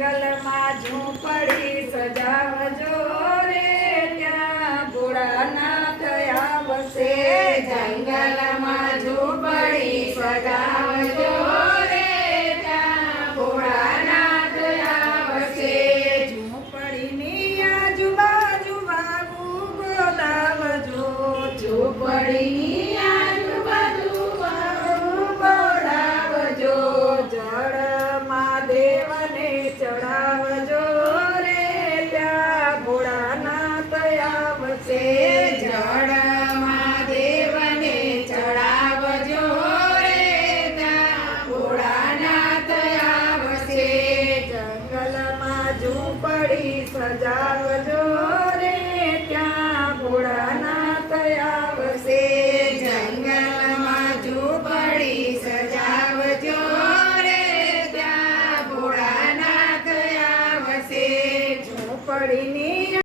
જંગલમાં ઝૂંપડી સજાવજો રે ત્યાં ભોળાનાથ આવશે. જંગલમાં ઝૂંપડી સજા ચડાવજો રે તયા વચ્ચે જળમાં દેવને ચડાવજો રે ત્યાં ભોળાના તયા વચ્ચે જંગલમાં ઝૂંપડી સજાવજો ત્યાં ભોળાનાથ આવશે ઝૂંપડીની